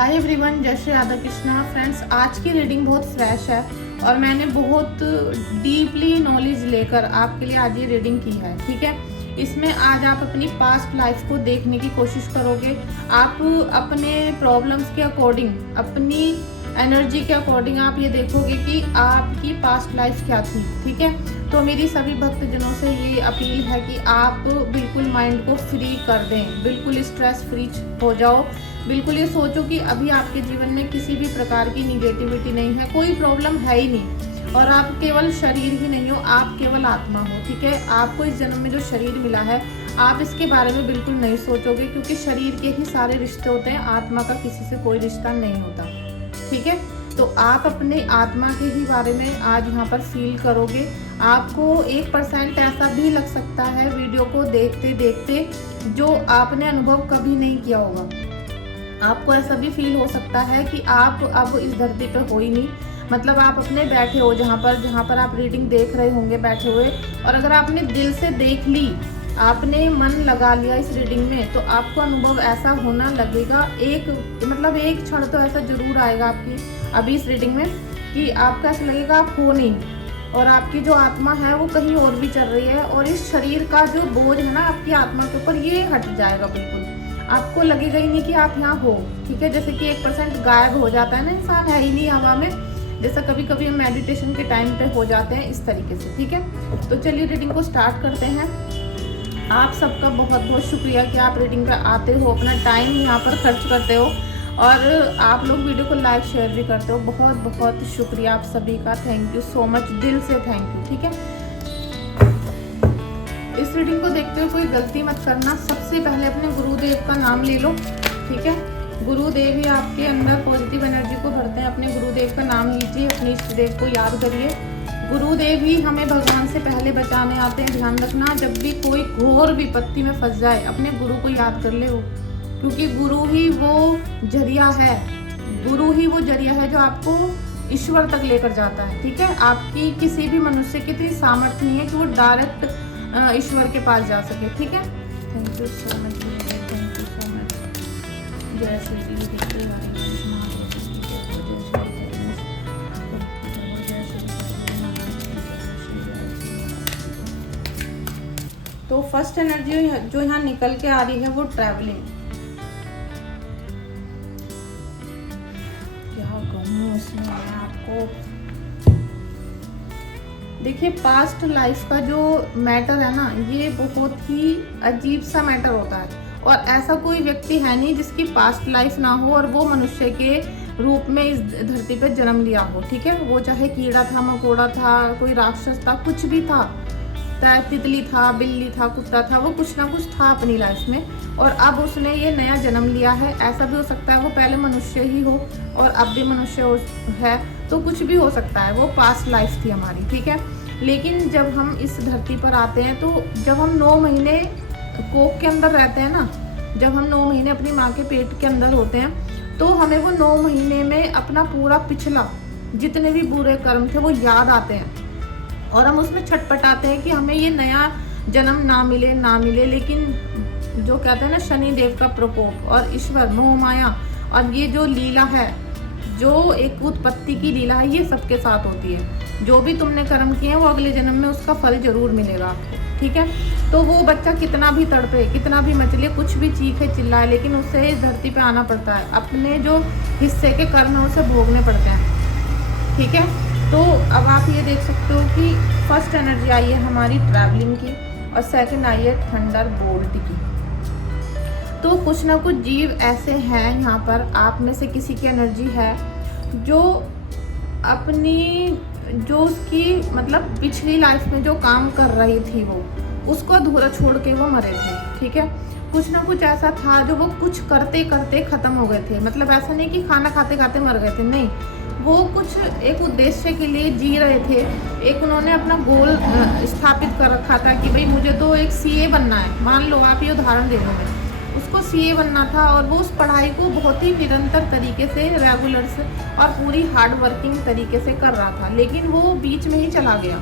Hi everyone, जय Shri Radha Krishna. Friends, आज की रीडिंग बहुत फ्रेश है और मैंने बहुत डीपली नॉलेज लेकर आपके लिए आज ये रीडिंग की है। ठीक है, इसमें आज आप अपनी पास्ट लाइफ को देखने की कोशिश करोगे। आप अपने प्रॉब्लम्स के अकॉर्डिंग, अपनी एनर्जी के अकॉर्डिंग आप ये देखोगे कि आपकी पास्ट लाइफ क्या थी। ठीक है, तो मेरी सभी भक्तजनों से ये अपील है कि आप बिल्कुल माइंड को फ्री कर दें, बिल्कुल स्ट्रेस फ्री हो जाओ। बिल्कुल ये सोचो कि अभी आपके जीवन में किसी भी प्रकार की निगेटिविटी नहीं है, कोई प्रॉब्लम है ही नहीं और आप केवल शरीर ही नहीं हो, आप केवल आत्मा हो। ठीक है, आपको इस जन्म में जो शरीर मिला है आप इसके बारे में बिल्कुल नहीं सोचोगे, क्योंकि शरीर के ही सारे रिश्ते होते हैं, आत्मा का किसी से कोई रिश्ता नहीं होता। ठीक है, तो आप अपने आत्मा के ही बारे में आज यहाँ पर फील करोगे। आपको 1% ऐसा भी लग सकता है वीडियो को देखते देखते जो आपने अनुभव कभी नहीं किया होगा। आपको ऐसा भी फील हो सकता है कि आप अब इस धरती पर हो ही नहीं, मतलब आप अपने बैठे हो जहाँ पर आप रीडिंग देख रहे होंगे बैठे हुए, और अगर आपने दिल से देख ली, आपने मन लगा लिया इस रीडिंग में, तो आपको अनुभव ऐसा होना लगेगा। एक क्षण तो ऐसा जरूर आएगा आपकी अभी इस रीडिंग में कि आपको ऐसा लगेगा आप हो नहीं और आपकी जो आत्मा है वो कहीं और भी चल रही है, और इस शरीर का जो बोझ है ना आपकी आत्मा के ऊपर, ये हट जाएगा। बिल्कुल आपको लगेगा ही नहीं कि आप यहाँ हो। ठीक है, जैसे कि 1% गायब हो जाता है ना, इंसान है ही नहीं हवा में, जैसा कभी कभी हम मेडिटेशन के टाइम पे हो जाते हैं, इस तरीके से। ठीक है, तो चलिए रीडिंग को स्टार्ट करते हैं। आप सबका बहुत बहुत शुक्रिया कि आप रीडिंग पे आते हो, अपना टाइम यहाँ पर खर्च करते हो और आप लोग वीडियो को लाइक शेयर भी करते हो। बहुत बहुत शुक्रिया आप सभी का, थैंक यू सो मच, दिल से थैंक यू। ठीक है, इस रीडिंग को देखते हुए कोई गलती मत करना। सबसे पहले अपने गुरुदेव का नाम ले लो। ठीक है, गुरुदेव ही आपके अंदर पॉजिटिव एनर्जी को भरते हैं। अपने गुरुदेव का नाम लीजिए, अपने इष्ट देव को याद करिए। गुरुदेव ही हमें भगवान से पहले बचाने आते हैं। ध्यान रखना, जब भी कोई घोर विपत्ति में फंस जाए अपने गुरु को याद कर ले, क्योंकि गुरु ही वो जरिया है, गुरु ही वो जरिया है जो आपको ईश्वर तक लेकर जाता है। ठीक है, आपकी किसी भी मनुष्य की इतनी सामर्थ्य नहीं है कि वो डायरेक्ट ईश्वर के पास जा सके। ठीक है, thank you so much, thank you so much. जय श्री तो फर्स्ट एनर्जी जो यहाँ निकल के आ रही है वो ट्रैवलिंग। क्या कहूँ इसमें मैं आपको, देखिए पास्ट लाइफ का जो मैटर है ना, ये बहुत ही अजीब सा मैटर होता है और ऐसा कोई व्यक्ति है नहीं जिसकी पास्ट लाइफ ना हो और वो मनुष्य के रूप में इस धरती पे जन्म लिया हो। ठीक है, वो चाहे कीड़ा था, मकोड़ा था, कोई राक्षस था, कुछ भी था, चाहे तितली था, बिल्ली था, कुत्ता था, वो कुछ ना कुछ था अपनी लाइफ में और अब उसने ये नया जन्म लिया है। ऐसा भी हो सकता है वो पहले मनुष्य ही हो और अब भी मनुष्य है, तो कुछ भी हो सकता है, वो पास्ट लाइफ थी हमारी। ठीक है, लेकिन जब हम इस धरती पर आते हैं, तो जब हम 9 महीने कोख के अंदर रहते हैं ना, जब हम 9 महीने अपनी माँ के पेट के अंदर होते हैं, तो हमें वो 9 महीने में अपना पूरा पिछला जितने भी बुरे कर्म थे वो याद आते हैं और हम उसमें छटपटाते हैं कि हमें ये नया जन्म ना मिले। लेकिन जो कहते हैं ना, शनि देव का प्रकोप और ईश्वर, मोह माया और ये जो लीला है, जो एक उत्पत्ति की लीला है, ये सबके साथ होती है। जो भी तुमने कर्म किए हैं वो अगले जन्म में उसका फल जरूर मिलेगा आपको। ठीक है, तो वो बच्चा कितना भी तड़पे, कितना भी मचले, कुछ भी चीखे चिल्लाए, लेकिन उसे इस धरती पे आना पड़ता है, अपने जो हिस्से के कर्म है उसे भोगने पड़ते हैं। ठीक है, तो अब आप ये देख सकते हो कि फर्स्ट एनर्जी आई है हमारी ट्रैवलिंग की और सेकंड आई है थंडर बोल्ट की। तो कुछ ना कुछ जीव ऐसे हैं यहाँ पर, आप में से किसी की एनर्जी है जो अपनी, जो उसकी मतलब पिछली लाइफ में जो काम कर रही थी वो उसको अधूरा छोड़ के वो मरे थे। ठीक है, कुछ ना कुछ ऐसा था जो वो कुछ करते करते ख़त्म हो गए थे। मतलब ऐसा नहीं कि खाना खाते खाते मर गए थे, नहीं, वो कुछ एक उद्देश्य के लिए जी रहे थे। एक उन्होंने अपना गोल स्थापित कर रखा था कि भाई मुझे तो एक सीए बनना है, मान लो आप ये उदाहरण दे दो, उसको सीए बनना था और वो उस पढ़ाई को बहुत ही निरंतर तरीके से, रेगुलर से और पूरी हार्ड वर्किंग तरीके से कर रहा था, लेकिन वो बीच में ही चला गया।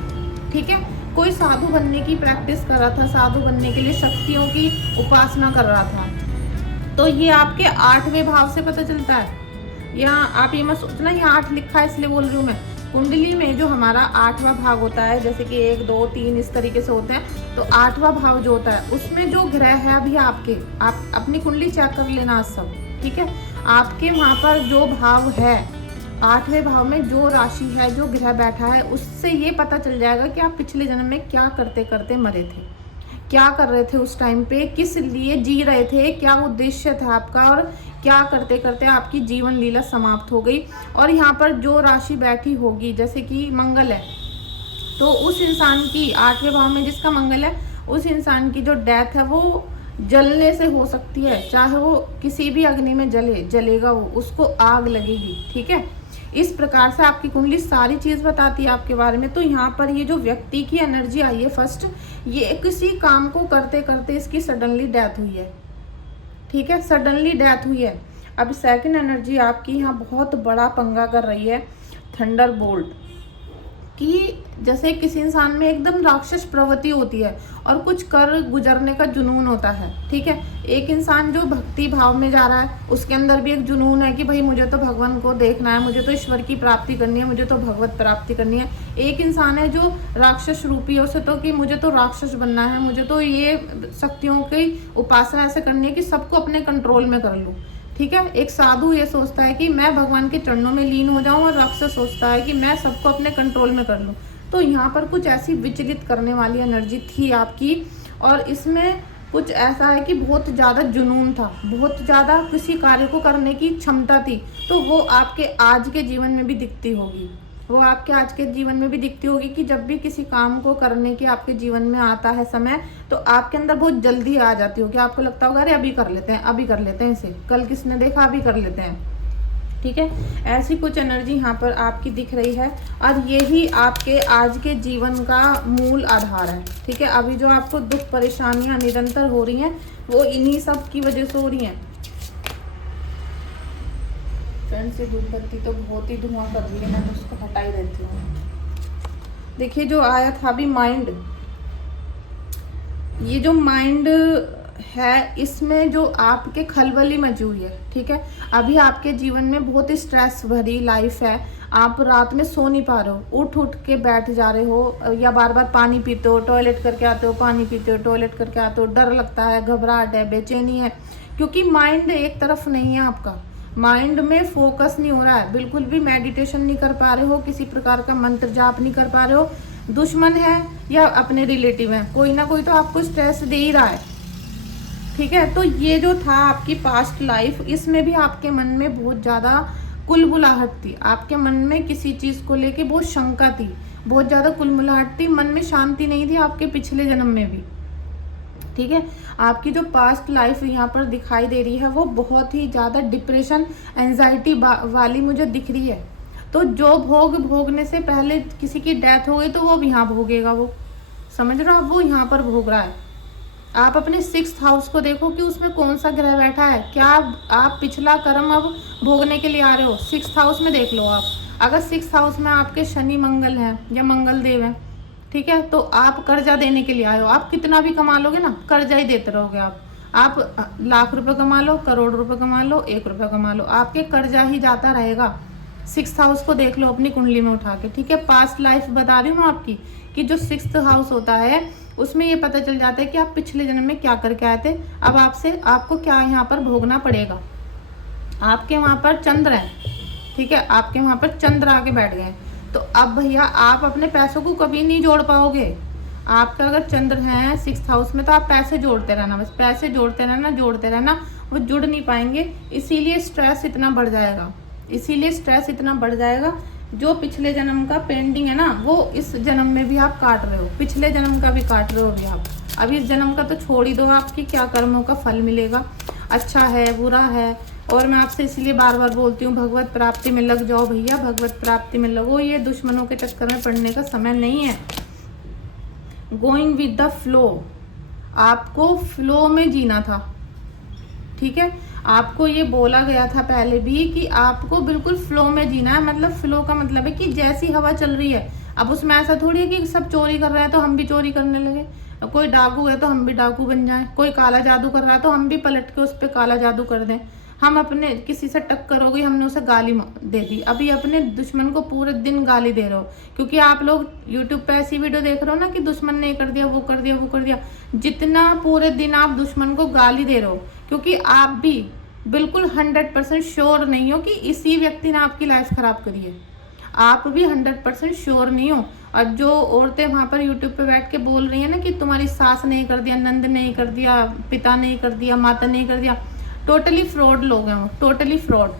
ठीक है, कोई साधु बनने की प्रैक्टिस कर रहा था, साधु बनने के लिए शक्तियों की उपासना कर रहा था, तो ये आपके 8वें भाव से पता चलता है। या आप ये मत सोचना यहाँ 8 लिखा है इसलिए बोल रही हूँ मैं। कुंडली में जो हमारा 8वां भाव होता है, जैसे कि 1 2 3 इस तरीके से होते हैं, तो 8वां भाव जो होता है उसमें जो ग्रह है अभी आपके, आप अपनी कुंडली चेक कर लेना सब, ठीक है। आपके वहाँ पर जो भाव है 8वें भाव में जो राशि है, जो ग्रह बैठा है, उससे ये पता चल जाएगा कि आप पिछले जन्म में क्या करते करते मरे थे, क्या कर रहे थे उस टाइम पे, किस लिए जी रहे थे, क्या उद्देश्य था आपका, और क्या करते करते आपकी जीवन लीला समाप्त हो गई। और यहाँ पर जो राशि बैठी होगी, जैसे कि मंगल है, तो उस इंसान की 8वें भाव में जिसका मंगल है, उस इंसान की जो डेथ है वो जलने से हो सकती है, चाहे वो किसी भी अग्नि में जलेगा, वो उसको आग लगेगी, ठीक है। इस प्रकार से आपकी कुंडली सारी चीज़ बताती है आपके बारे में। तो यहाँ पर ये जो व्यक्ति की एनर्जी आई है फर्स्ट, ये किसी काम को करते करते इसकी सडनली डेथ हुई है, ठीक है, सडनली डेथ हुई है। अब सेकंड एनर्जी आपकी यहाँ बहुत बड़ा पंगा कर रही है, थंडर बोल्ट कि जैसे किसी इंसान में एकदम राक्षस प्रवृत्ति होती है और कुछ कर गुजरने का जुनून होता है, ठीक है। एक इंसान जो भक्ति भाव में जा रहा है, उसके अंदर भी एक जुनून है कि भाई मुझे तो भगवान को देखना है, मुझे तो ईश्वर की प्राप्ति करनी है, मुझे तो भगवत प्राप्ति करनी है। एक इंसान है जो राक्षस रूपी है, उसे तो कि मुझे तो राक्षस बनना है, मुझे तो ये शक्तियों की उपासना ऐसे करनी है कि सबको अपने कंट्रोल में कर लूँ, ठीक है। एक साधु ये सोचता है कि मैं भगवान के चरणों में लीन हो जाऊं, और राक्षस सोचता है कि मैं सबको अपने कंट्रोल में कर लूं। तो यहाँ पर कुछ ऐसी विचलित करने वाली एनर्जी थी आपकी, और इसमें कुछ ऐसा है कि बहुत ज़्यादा जुनून था, बहुत ज़्यादा किसी कार्य को करने की क्षमता थी। तो वो आपके आज के जीवन में भी दिखती होगी, वो आपके आज के जीवन में भी दिखती होगी कि जब भी किसी काम को करने की आपके जीवन में आता है समय, तो आपके अंदर बहुत जल्दी आ जाती होगी। आपको लगता होगा अरे अभी कर लेते हैं, अभी कर लेते हैं इसे, कल किसने देखा, अभी कर लेते हैं, ठीक है। ऐसी कुछ एनर्जी यहाँ पर आपकी दिख रही है, और यही आपके आज के जीवन का मूल आधार है, ठीक है। अभी जो आपको दुख परेशानियाँ निरंतर हो रही हैं, वो इन्हीं सब की वजह से हो रही हैं। फ्रेंड से धूप बत्ती तो बहुत ही धुआं कर रही है, मैं तो उसको हटा ही देती हूँ। देखिए जो आया था अभी माइंड, ये जो माइंड है, इसमें जो आपके खलबली मची हुई है, ठीक है। अभी आपके जीवन में बहुत ही स्ट्रेस भरी लाइफ है, आप रात में सो नहीं पा रहे हो, उठ उठ के बैठ जा रहे हो, या बार बार पानी पीते हो, टॉयलेट करके आते हो, पानी पीते हो, टॉयलेट करके आते हो, डर लगता है, घबराहट है, बेचैनी है, क्योंकि माइंड एक तरफ नहीं है आपका, माइंड में फोकस नहीं हो रहा है, बिल्कुल भी मेडिटेशन नहीं कर पा रहे हो, किसी प्रकार का मंत्र जाप नहीं कर पा रहे हो। दुश्मन है या अपने रिलेटिव है, कोई ना कोई तो आपको स्ट्रेस दे ही रहा है, ठीक है। तो ये जो था आपकी पास्ट लाइफ, इसमें भी आपके मन में बहुत ज़्यादा कुलबुलाहट थी, आपके मन में किसी चीज़ को लेके बहुत शंका थी, बहुत ज़्यादा कुलबुलाहट थी, मन में शांति नहीं थी आपके पिछले जन्म में भी, ठीक है। आपकी जो पास्ट लाइफ यहाँ पर दिखाई दे रही है, वो बहुत ही ज़्यादा डिप्रेशन, एंजाइटी वाली मुझे दिख रही है। तो जो भोगने से पहले किसी की डेथ हो गई, तो वो अब यहाँ भोगेगा, वो समझ रहे हो, अब वो यहाँ पर भोग रहा है। आप अपने 6th हाउस को देखो कि उसमें कौन सा ग्रह बैठा है, क्या आप पिछला कर्म अब भोगने के लिए आ रहे हो। 6th हाउस में देख लो आप, अगर 6th हाउस में आपके शनि मंगल हैं या मंगल देव हैं, ठीक है, तो आप कर्जा देने के लिए आए हो। आप कितना भी कमा लोगे ना, कर्जा ही देते रहोगे। आप लाख रुपए कमा लो, करोड़ रुपए कमा लो, 1 रुपया कमा लो, आपके कर्जा ही जाता रहेगा। 6th हाउस को देख लो अपनी कुंडली में उठा के, ठीक है। पास्ट लाइफ बता रही हूँ आपकी कि जो 6th हाउस होता है, उसमें ये पता चल जाता है कि आप पिछले जन्म में क्या करके आए थे, अब आपको क्या यहाँ पर भोगना पड़ेगा। आपके वहाँ पर चंद्र है, ठीक है, आपके वहाँ पर चंद्र आके बैठ गए, तो अब भैया आप अपने पैसों को कभी नहीं जोड़ पाओगे। आपका अगर चंद्र है 6th हाउस में, तो आप पैसे जोड़ते रहना, बस पैसे जोड़ते रहना, वो जुड़ नहीं पाएंगे। इसीलिए स्ट्रेस इतना बढ़ जाएगा, जो पिछले जन्म का पेंडिंग है ना, वो इस जन्म में भी आप काट रहे हो, पिछले जन्म का भी काट रहे हो अभी आप। अभी इस जन्म का तो छोड़ ही दो, आपकी क्या कर्मों का फल मिलेगा, अच्छा है बुरा है। और मैं आपसे इसलिए बार बार बोलती हूँ, भगवत प्राप्ति में लग जाओ भैया, भगवत प्राप्ति में लगो, ये दुश्मनों के चक्कर में पड़ने का समय नहीं है। गोइंग विद द फ्लो, आपको फ्लो में जीना था, ठीक है। आपको ये बोला गया था पहले भी कि आपको बिल्कुल फ्लो में जीना है। मतलब फ्लो का मतलब है कि जैसी हवा चल रही है, अब उसमें ऐसा थोड़ी है कि सब चोरी कर रहे हैं तो हम भी चोरी करने लगे, कोई डाकू है तो हम भी डाकू बन जाएं, कोई काला जादू कर रहा है तो हम भी पलट के उस पर काला जादू कर दें। हम अपने किसी से टक्कर हो गई, हमने उसे गाली दे दी, अभी अपने दुश्मन को पूरे दिन गाली दे रहे हो। क्योंकि आप लोग यूट्यूब पे ऐसी वीडियो देख रहे हो ना कि दुश्मन ने ये कर दिया, वो कर दिया, वो कर दिया, जितना पूरे दिन आप दुश्मन को गाली दे रहे हो, क्योंकि आप भी बिल्कुल 100% श्योर नहीं हो कि इसी व्यक्ति ने आपकी लाइफ खराब करी है। आप भी 100% श्योर नहीं हो। और जो औरतें वहाँ पर यूट्यूब पे बैठ के बोल रही हैं ना कि तुम्हारी सास ने कर दिया, नंद ने कर दिया, पिता ने कर दिया, माता ने कर दिया, टोटली फ्रॉड लोग हैं वो, टोटली फ्रॉड।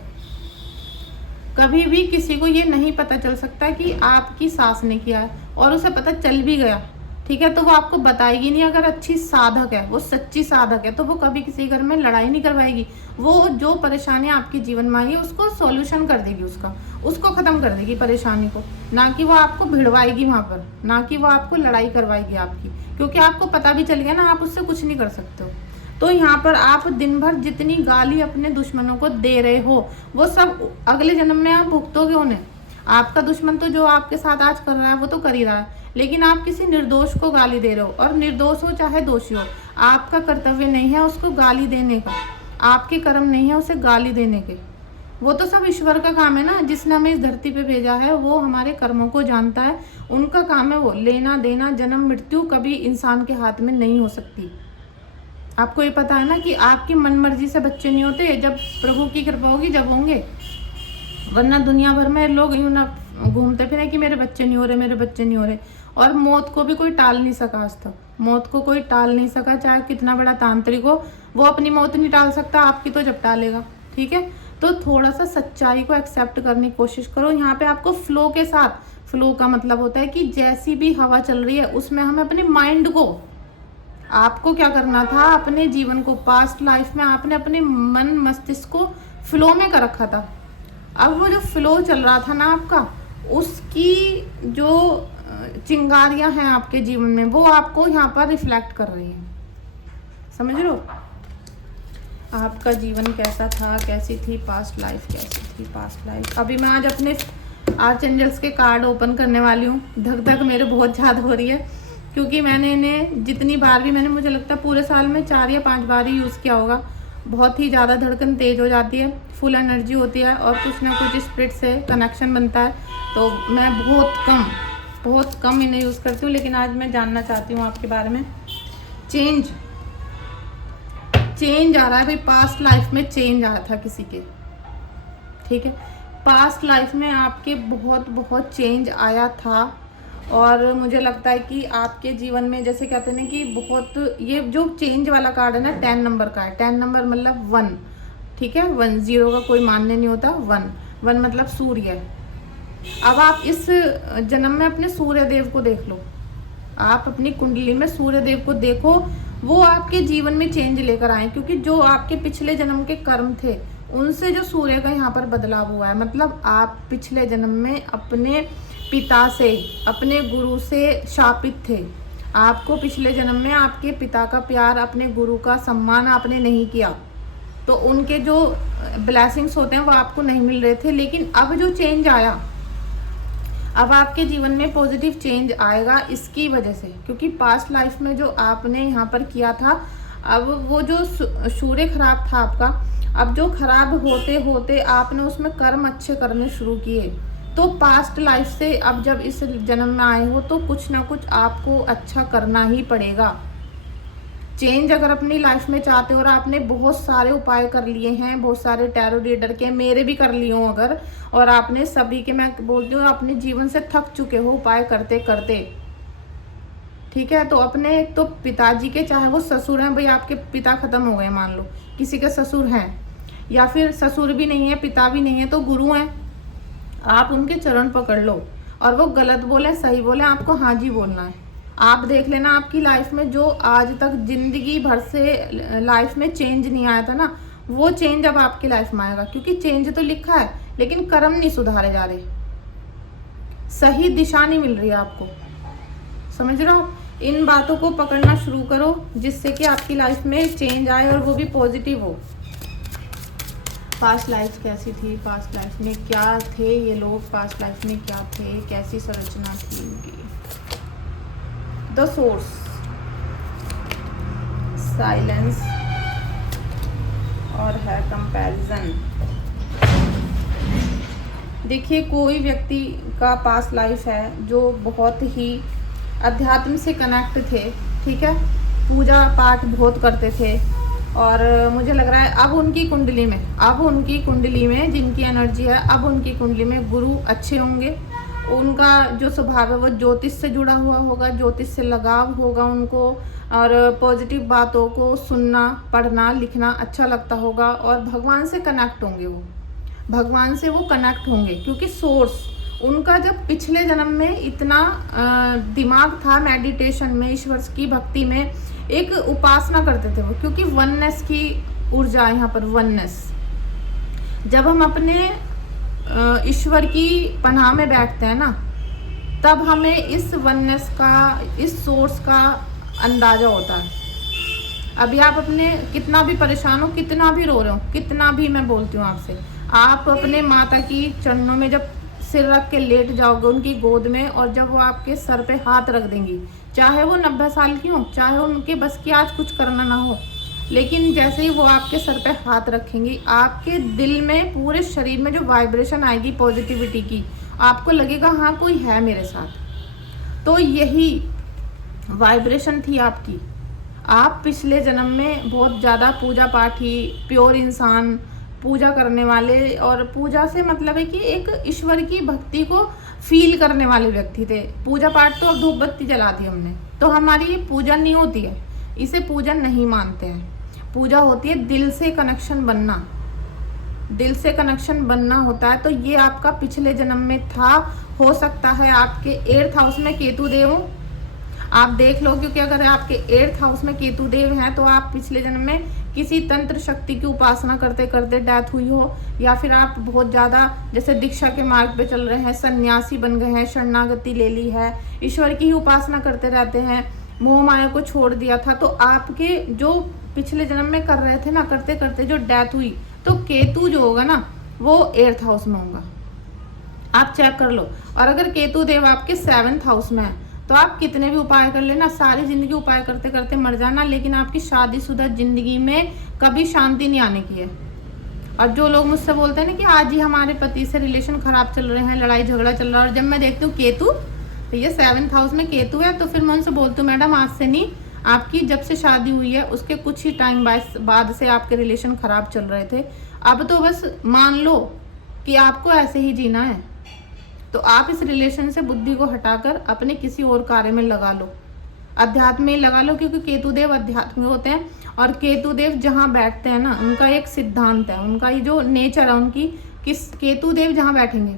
कभी भी किसी को ये नहीं पता चल सकता कि आपकी सास ने किया है, और उसे पता चल भी गया, ठीक है, तो वो आपको बताएगी नहीं। अगर अच्छी साधक है, वो सच्ची साधक है, तो वो कभी किसी घर में लड़ाई नहीं करवाएगी। वो जो परेशानी आपके जीवन में आई है उसको सॉल्यूशन कर देगी, उसको ख़त्म कर देगी परेशानी को, ना कि वो आपको भिड़वाएगी वहाँ पर, ना कि वो आपको लड़ाई करवाएगी आपकी, क्योंकि आपको पता भी चल गया ना आप उससे कुछ नहीं कर सकते हो। तो यहाँ पर आप दिन भर जितनी गाली अपने दुश्मनों को दे रहे हो, वो सब अगले जन्म में आप भुगतोगे उन्हें। आपका दुश्मन तो जो आपके साथ आज कर रहा है वो तो कर ही रहा है, लेकिन आप किसी निर्दोष को गाली दे रहे हो, और निर्दोष हो चाहे दोषी हो, आपका कर्तव्य नहीं है उसको गाली देने का, आपके कर्म नहीं है उसे गाली देने के। वो तो सब ईश्वर का काम है ना, जिसने हमें इस धरती पे भेजा है, वो हमारे कर्मों को जानता है, उनका काम है वो लेना देना। जन्म मृत्यु कभी इंसान के हाथ में नहीं हो सकती। आपको ये पता है ना कि आपकी मन मर्जी से बच्चे नहीं होते, जब प्रभु की कृपा होगी जब होंगे, वरना दुनिया भर में लोग यूँ ना घूमते फिरे कि मेरे बच्चे नहीं हो रहे, मेरे बच्चे नहीं हो रहे। और मौत को भी कोई टाल नहीं सका आज तक, मौत को कोई टाल नहीं सका, चाहे कितना बड़ा तांत्रिक हो, वो अपनी मौत नहीं टाल सकता, आपकी तो जब टालेगा, ठीक है। तो थोड़ा सा सच्चाई को एक्सेप्ट करने की कोशिश करो। यहाँ पे आपको फ्लो के साथ, फ्लो का मतलब होता है कि जैसी भी हवा चल रही है उसमें हमें अपने माइंड को, आपको क्या करना था, अपने जीवन को, पास्ट लाइफ में आपने अपने मन मस्तिष्क को फ्लो में कर रखा था। अब वो जो फ्लो चल रहा था ना आपका, उसकी जो चिंगारियां हैं आपके जीवन में, वो आपको यहाँ पर रिफ्लेक्ट कर रही हैं। समझ रहे हो? आपका जीवन कैसा था, कैसी थी पास्ट लाइफ, कैसी थी पास्ट लाइफ। अभी मैं आज अपने आर्च एंजल्स के कार्ड ओपन करने वाली हूँ। धक धक मेरे बहुत ज़्यादा हो रही है, क्योंकि मैंने इन्हें जितनी बार भी, मैंने मुझे लगता है पूरे साल में 4 या 5 बार ही यूज़ किया होगा। बहुत ही ज़्यादा धड़कन तेज़ हो जाती है, फुल एनर्जी होती है, और कुछ ना कुछ स्पिरिट से कनेक्शन बनता है। तो मैं बहुत कम इन्हें यूज़ करती हूँ, लेकिन आज मैं जानना चाहती हूँ आपके बारे में। चेंज आ रहा है भाई, पास्ट लाइफ में चेंज आया था किसी के, ठीक है, पास्ट लाइफ में आपके बहुत चेंज आया था। और मुझे लगता है कि आपके जीवन में, जैसे कहते हैं ना कि बहुत, ये जो चेंज वाला कार्ड है ना 10 नंबर का है। 10 नंबर मतलब 1, ठीक है, 1 0 का कोई मान्य नहीं होता। 1 मतलब सूर्य। अब आप इस जन्म में अपने सूर्य देव को देख लो, आप अपनी कुंडली में सूर्य देव को देखो, वो आपके जीवन में चेंज लेकर आए, क्योंकि जो आपके पिछले जन्म के कर्म थे उनसे जो सूर्य का यहाँ पर बदलाव हुआ है। मतलब आप पिछले जन्म में अपने पिता से, अपने गुरु से शापित थे। आपको पिछले जन्म में आपके पिता का प्यार, अपने गुरु का सम्मान आपने नहीं किया, तो उनके जो ब्लेसिंग्स होते हैं वो आपको नहीं मिल रहे थे। लेकिन अब जो चेंज आया, अब आपके जीवन में पॉजिटिव चेंज आएगा इसकी वजह से, क्योंकि पास्ट लाइफ में जो आपने यहाँ पर किया था, अब वो जो सूर्य खराब था आपका, अब जो खराब होते होते आपने उसमें कर्म अच्छे करने शुरू किए, तो पास्ट लाइफ से अब जब इस जन्म में आए हो तो कुछ ना कुछ आपको अच्छा करना ही पड़ेगा। चेंज अगर अपनी लाइफ में चाहते हो, और आपने बहुत सारे उपाय कर लिए हैं, बहुत सारे टैरो रीडर के, मेरे भी कर लिए हो अगर, और आपने सभी के, मैं बोलती हूँ अपने जीवन से थक चुके हो उपाय करते करते, ठीक है। तो अपने तो पिताजी के, चाहे वो ससुर हैं, भाई आपके पिता खत्म हो गए, मान लो किसी के ससुर हैं, या फिर ससुर भी नहीं है, पिता भी नहीं है, तो गुरु हैं, आप उनके चरण पकड़ लो, और वो गलत बोले सही बोले, आपको हाँ जी बोलना है। आप देख लेना आपकी लाइफ में जो आज तक जिंदगी भर से लाइफ में चेंज नहीं आया था ना, वो चेंज अब आपकी लाइफ में आएगा, क्योंकि चेंज तो लिखा है लेकिन कर्म नहीं सुधारे जा रहे, सही दिशा नहीं मिल रही है आपको। समझ रहे हो? इन बातों को पकड़ना शुरू करो, जिससे कि आपकी लाइफ में चेंज आए, और वो भी पॉजिटिव हो। पास्ट लाइफ कैसी थी, पास्ट लाइफ में क्या थे ये लोग, पास्ट लाइफ में क्या थे, कैसी संरचना थी उनकी। द सोर्स, साइलेंस और है कंपैरिजन। देखिए, कोई व्यक्ति का पास्ट लाइफ है जो बहुत ही अध्यात्म से कनेक्ट थे, ठीक है, पूजा पाठ बहुत करते थे, और मुझे लग रहा है अब उनकी कुंडली में जिनकी एनर्जी है, अब उनकी कुंडली में गुरु अच्छे होंगे। उनका जो स्वभाव है वो ज्योतिष से जुड़ा हुआ होगा, ज्योतिष से लगाव होगा उनको, और पॉजिटिव बातों को सुनना, पढ़ना, लिखना अच्छा लगता होगा, और भगवान से कनेक्ट होंगे, वो भगवान से वो कनेक्ट होंगे, क्योंकि सोर्स उनका जब पिछले जन्म में इतना दिमाग था मेडिटेशन में, ईश्वर की भक्ति में, एक उपासना करते थे वो, क्योंकि वननेस की ऊर्जा, यहाँ पर वननेस, जब हम अपने ईश्वर की पनाह में बैठते हैं ना, तब हमें इस वननेस का, इस सोर्स का अंदाजा होता है। अभी आप अपने कितना भी परेशान हो, कितना भी रो रहे हो, कितना भी, मैं बोलती हूँ आपसे, आप अपने माता की चरणों में जब सिर रख के लेट जाओगे उनकी गोद में, और जब वो आपके सर पे हाथ रख देंगी, चाहे वो 90 साल की हो, चाहे उनके बस की आज कुछ करना ना हो, लेकिन जैसे ही वो आपके सर पे हाथ रखेंगी, आपके दिल में, पूरे शरीर में जो वाइब्रेशन आएगी पॉजिटिविटी की, आपको लगेगा हाँ कोई है मेरे साथ। तो यही वाइब्रेशन थी आपकी। आप पिछले जन्म में बहुत ज़्यादा पूजा पाठी, प्योर इंसान, पूजा करने वाले, और पूजा से मतलब है कि एक ईश्वर की भक्ति को फील करने वाले व्यक्ति थे। पूजा पाठ तो अब धूप बत्ती जला दी हमने, तो हमारी ये पूजा नहीं होती है, इसे पूजा नहीं मानते हैं। पूजा होती है दिल से कनेक्शन बनना, दिल से कनेक्शन बनना होता है। तो ये आपका पिछले जन्म में था। हो सकता है आपके 8th हाउस में केतु देव हो, आप देख लो, क्योंकि अगर आपके 8th हाउस में केतु देव हैं तो आप पिछले जन्म में किसी तंत्र शक्ति की उपासना करते करते डेथ हुई हो, या फिर आप बहुत ज़्यादा जैसे दीक्षा के मार्ग पे चल रहे हैं, सन्यासी बन गए हैं, शरणागति ले ली है, ईश्वर की ही उपासना करते रहते हैं, मोह माया को छोड़ दिया था, तो आपके जो पिछले जन्म में कर रहे थे ना, करते करते जो डेथ हुई, तो केतु जो होगा ना वो 8th हाउस में होगा, आप चेक कर लो। और अगर केतु देव आपके 7th हाउस में है, तो आप कितने भी उपाय कर लेना, सारी जिंदगी उपाय करते करते मर जाना, लेकिन आपकी शादीशुदा जिंदगी में कभी शांति नहीं आने की है। और जो लोग मुझसे बोलते हैं ना कि आज ही हमारे पति से रिलेशन खराब चल रहे हैं, लड़ाई झगड़ा चल रहा है, और जब मैं देखती हूँ केतु, तो ये 7th हाउस में केतु है, तो फिर मैं उनसे बोलती हूँ मैडम आज से नहीं, आपकी जब से शादी हुई है उसके कुछ ही टाइम बाद से आपके रिलेशन खराब चल रहे थे, अब तो बस मान लो कि आपको ऐसे ही जीना है, तो आप इस रिलेशन से बुद्धि को हटाकर अपने किसी और कार्य में लगा लो, अध्यात्म में लगा लो, क्योंकि केतुदेव अध्यात्म में होते हैं। और केतुदेव जहाँ बैठते हैं ना, उनका एक सिद्धांत है, उनका ये जो नेचर है उनकी, किस केतुदेव जहाँ बैठेंगे,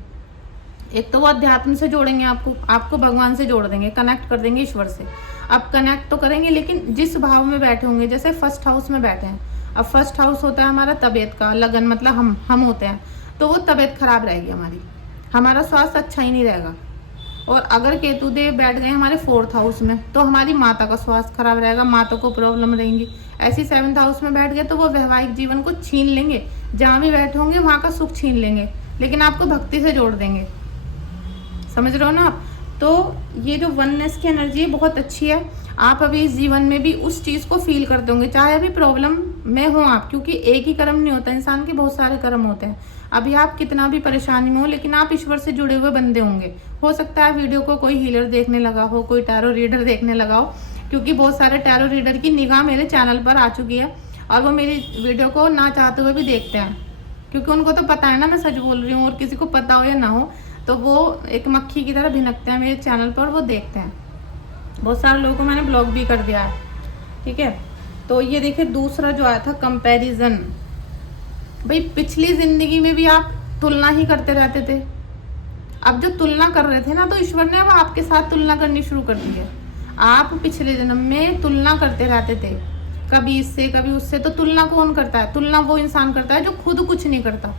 एक तो वो अध्यात्म से जोड़ेंगे, आपको भगवान से जोड़ देंगे, कनेक्ट कर देंगे ईश्वर से। अब कनेक्ट तो करेंगे, लेकिन जिस भाव में बैठे होंगे, जैसे 1st हाउस में बैठे हैं, अब 1st हाउस होता है हमारा तबीयत का, लगन, मतलब हम होते हैं, तो वो तबीयत खराब रहेगी हमारा स्वास्थ्य अच्छा ही नहीं रहेगा। और अगर केतुदेव बैठ गए हमारे 4th हाउस में, तो हमारी माता का स्वास्थ्य खराब रहेगा, माता को प्रॉब्लम रहेंगी। ऐसी 7th हाउस में बैठ गए तो वो वैवाहिक जीवन को छीन लेंगे, जहाँ भी बैठे होंगे वहाँ का सुख छीन लेंगे, लेकिन आपको भक्ति से जोड़ देंगे। समझ रहे हो ना आप? तो ये जो वननेस की एनर्जी है बहुत अच्छी है। आप अभी इस जीवन में भी उस चीज़ को फील करते होंगे, चाहे अभी प्रॉब्लम में हो आप, क्योंकि एक ही कर्म नहीं होता, इंसान के बहुत सारे कर्म होते हैं। अभी आप कितना भी परेशानी में हो, लेकिन आप ईश्वर से जुड़े हुए बंदे होंगे। हो सकता है वीडियो को कोई हीलर देखने लगा हो, कोई टैरो रीडर देखने लगा हो, क्योंकि बहुत सारे टैरो रीडर की निगाह मेरे चैनल पर आ चुकी है, और वो मेरी वीडियो को ना चाहते हुए भी देखते हैं, क्योंकि उनको तो पता है ना मैं सच बोल रही हूँ, और किसी को पता हो या ना हो, तो वो एक मक्खी की तरह भिनकते हैं मेरे चैनल पर, वो देखते हैं। बहुत सारे लोगों को मैंने ब्लॉग भी कर दिया है, ठीक है। तो ये देखिए, दूसरा जो आया था कंपैरिजन। भाई पिछली ज़िंदगी में भी आप तुलना ही करते रहते थे, अब जो तुलना कर रहे थे ना, तो ईश्वर ने अब आपके साथ तुलना करनी शुरू कर दी है। आप पिछले जन्म में तुलना करते रहते थे, कभी इससे कभी उससे। तो तुलना कौन करता है? तुलना वो इंसान करता है जो खुद कुछ नहीं करता।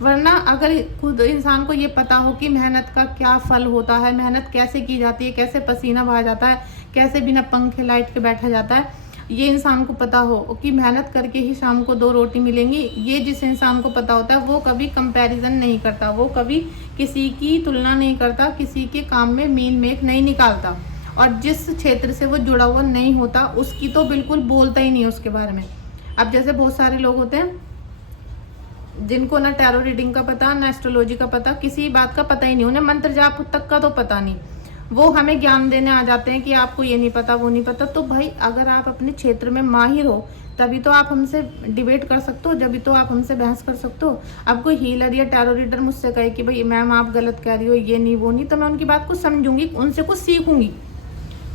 वरना अगर खुद इंसान को ये पता हो कि मेहनत का क्या फल होता है, मेहनत कैसे की जाती है, कैसे पसीना बहा जाता है, कैसे बिना पंखे लाइट के बैठा जाता है, ये इंसान को पता हो कि मेहनत करके ही शाम को 2 रोटी मिलेंगी, ये जिस इंसान को पता होता है वो कभी कंपैरिजन नहीं करता, वो कभी किसी की तुलना नहीं करता, किसी के काम में मीन मेख नहीं निकालता, और जिस क्षेत्र से वो जुड़ा हुआ नहीं होता उसकी तो बिल्कुल बोलता ही नहीं उसके बारे में। अब जैसे बहुत सारे लोग होते हैं जिनको ना टैरो रीडिंग का पता, ना एस्ट्रोलॉजी का पता, किसी बात का पता ही नहीं, उन्हें मंत्र जाप तक का तो पता नहीं, वो हमें ज्ञान देने आ जाते हैं कि आपको ये नहीं पता, वो नहीं पता। तो भाई अगर आप अपने क्षेत्र में माहिर हो तभी तो आप हमसे डिबेट कर सकते हो, जब तो आप हमसे बहस कर सकते हो। अब कोई हीलर या टैरो रीडर मुझसे कहे कि भाई मैम आप गलत कह रही हो, ये नहीं वो नहीं, तो मैं उनकी बात को समझूंगी, उनसे कुछ सीखूंगी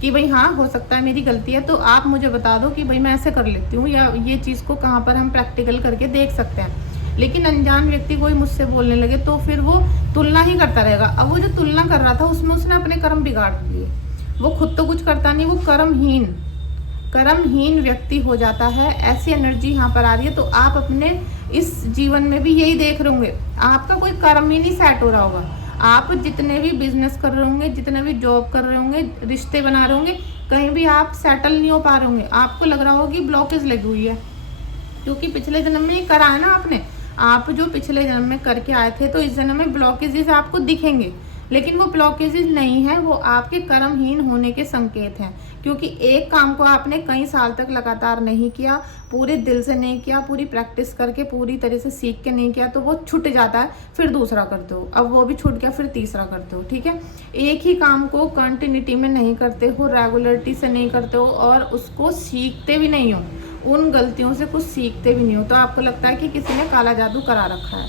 कि भाई हाँ हो सकता है मेरी गलती है, तो आप मुझे बता दो कि भाई मैं ऐसे कर लेती हूँ, या ये चीज़ को कहाँ पर हम प्रैक्टिकल करके देख सकते हैं। लेकिन अनजान व्यक्ति कोई मुझसे बोलने लगे तो फिर वो तुलना ही करता रहेगा। अब वो जो तुलना कर रहा था उसमें उसने अपने कर्म बिगाड़ दिए, वो खुद तो कुछ करता नहीं, वो कर्महीन व्यक्ति हो जाता है। ऐसी एनर्जी यहाँ पर आ रही है। तो आप अपने इस जीवन में भी यही देख रहे होंगे, आपका कोई कर्म ही नहीं सेट हो रहा होगा। आप जितने भी बिजनेस कर रहे होंगे, जितने भी जॉब कर रहे होंगे, रिश्ते बना रहे होंगे, कहीं भी आप सेटल नहीं हो पा रहे होंगे। आपको लग रहा होगा कि ब्लॉकेज लगी हुई है, क्योंकि पिछले जन्म में ये करा है ना आपने। आप जो पिछले जन्म में करके आए थे तो इस जन्म में ब्लॉकेजेस आपको दिखेंगे, लेकिन वो ब्लॉकेजेस नहीं है, वो आपके कर्महीन होने के संकेत हैं। क्योंकि एक काम को आपने कई साल तक लगातार नहीं किया, पूरे दिल से नहीं किया, पूरी प्रैक्टिस करके पूरी तरह से सीख के नहीं किया, तो वो छूट जाता है, फिर दूसरा करते हो, अब वो भी छूट गया, फिर तीसरा करते हो। ठीक है, एक ही काम को कंटिन्यूटी में नहीं करते हो, रेगुलरिटी से नहीं करते हो, और उसको सीखते भी नहीं हो, उन गलतियों से कुछ सीखते भी नहीं हो, तो आपको लगता है कि किसी ने काला जादू करा रखा है।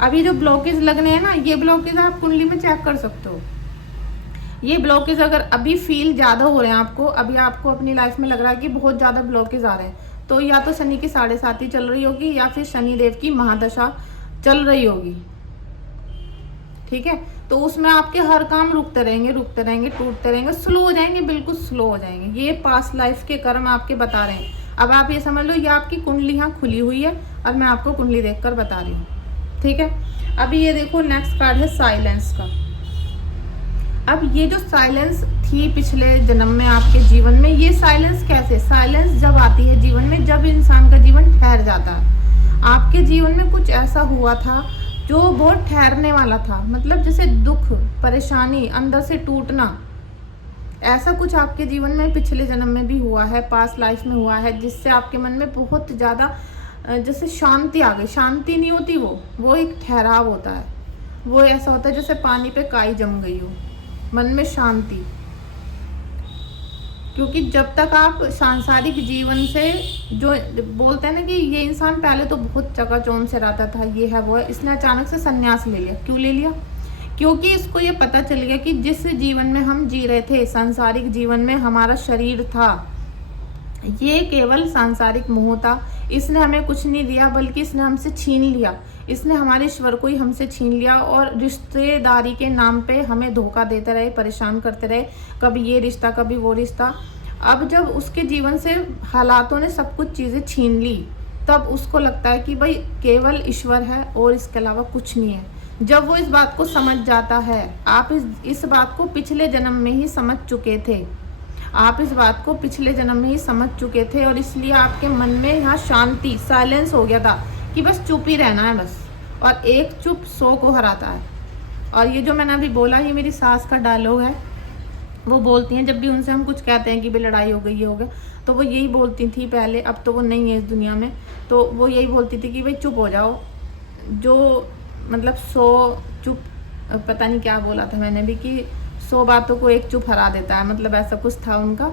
अभी जो ब्लॉकेज लगने हैं ना, ये ब्लॉकेज आप कुंडली में चेक कर सकते हो। ये ब्लॉकेज अगर अभी फील ज़्यादा हो रहे हैं आपको, अभी आपको अपनी लाइफ में लग रहा है कि बहुत ज़्यादा ब्लॉकेज आ रहे हैं, तो या तो शनि की 7.5 चल रही होगी, या फिर शनिदेव की महादशा चल रही होगी। ठीक है, तो उसमें आपके हर काम रुकते रहेंगे, टूटते रहेंगे, स्लो हो जाएंगे, बिल्कुल स्लो हो जाएंगे। ये पास्ट लाइफ के कर्म आपके बता रहे हैं। अब आप ये समझ लो, ये आपकी कुंडली यहाँ खुली हुई है और मैं आपको कुंडली देखकर बता रही हूँ। ठीक है, अभी ये देखो, नेक्स्ट कार्ड है साइलेंस का। अब ये जो साइलेंस थी पिछले जन्म में आपके जीवन में, ये साइलेंस कैसे? साइलेंस जब आती है जीवन में, जब इंसान का जीवन ठहर जाता है। आपके जीवन में कुछ ऐसा हुआ था जो बहुत ठहरने वाला था, मतलब जैसे दुख, परेशानी, अंदर से टूटना, ऐसा कुछ आपके जीवन में पिछले जन्म में भी हुआ है, पास्ट लाइफ में हुआ है, जिससे आपके मन में बहुत ज़्यादा जैसे शांति आ गई। शांति नहीं होती, वो एक ठहराव होता है। वो ऐसा होता है जैसे पानी पे काई जम गई हो, मन में शांति। क्योंकि जब तक आप सांसारिक जीवन से, जो बोलते हैं ना कि ये इंसान पहले तो बहुत चकाचौंध से रहता था, ये है वो है, इसने अचानक से संन्यास ले लिया। क्यों ले लिया? क्योंकि इसको ये पता चल गया कि जिस जीवन में हम जी रहे थे, सांसारिक जीवन में हमारा शरीर था, ये केवल सांसारिक मोह था। इसने हमें कुछ नहीं दिया, बल्कि इसने हमसे छीन लिया। इसने हमारे ईश्वर को ही हमसे छीन लिया, और रिश्तेदारी के नाम पे हमें धोखा देते रहे, परेशान करते रहे, कभी ये रिश्ता, कभी वो रिश्ता। अब जब उसके जीवन से हालातों ने सब कुछ चीज़ें छीन ली, तब उसको लगता है कि भाई केवल ईश्वर है और इसके अलावा कुछ नहीं है। जब वो इस बात को समझ जाता है, आप इस बात को पिछले जन्म में ही समझ चुके थे, आप इस बात को पिछले जन्म में ही समझ चुके थे, और इसलिए आपके मन में यहाँ शांति, साइलेंस हो गया था कि बस चुप ही रहना है बस, और एक चुप 100 को हराता है। और ये जो मैंने अभी बोला, ये मेरी सास का डायलॉग है। वो बोलती हैं, जब भी उनसे हम कुछ कहते हैं कि भाई लड़ाई हो गई, ये हो गया, तो वो यही बोलती थी पहले, अब तो वो नहीं है इस दुनिया में, तो वो यही बोलती थी कि भाई चुप हो जाओ। जो मतलब 100 चुप, पता नहीं क्या बोला था मैंने भी, कि 100 बातों को एक चुप हरा देता है, मतलब ऐसा कुछ था उनका।